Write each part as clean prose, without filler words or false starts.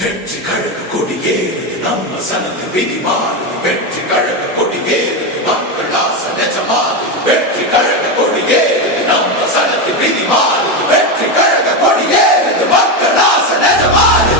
வெற்றி கழக கொடியேறுது நம்ம சனத்து விதி மாறுது வெற்றி கழக கொடியேறுது மக்கள் ஆசை நிஜமாறுது வெற்றி கழக கொடியேறுது நம்ம சனத்து விதி மாறுது வெற்றி கழக கொடியேறுது மக்கள் ஆசை நிஜமாறுது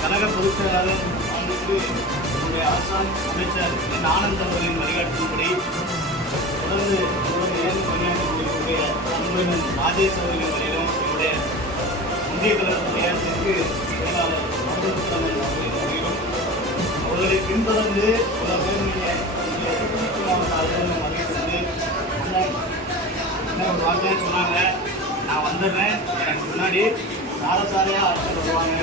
கழக பொதுச் செயலாளர் என்னுடைய ஆசான் அமைச்சர் ஆனந்த் அவர்களின் வழிகாட்டும்படி தொடர்ந்து ஏன் பணியாற்றக்கூடிய அன்புடன் ராஜேஷ் அவர்களின் வழியிலும் என்னுடைய இந்திய கழகத்துடைய தெற்கு செயலாளர் அவர்களின் வழியிலும் அவர்களை பின்தொடர்ந்து பல பேர் மாவட்ட அலுவலகம் அறிவித்து ஒரு வார்த்தையை சொன்னாங்க. நான் வந்துடுறேன், எனக்கு முன்னாடி சாரசாரியாக அரசு வருவாங்க.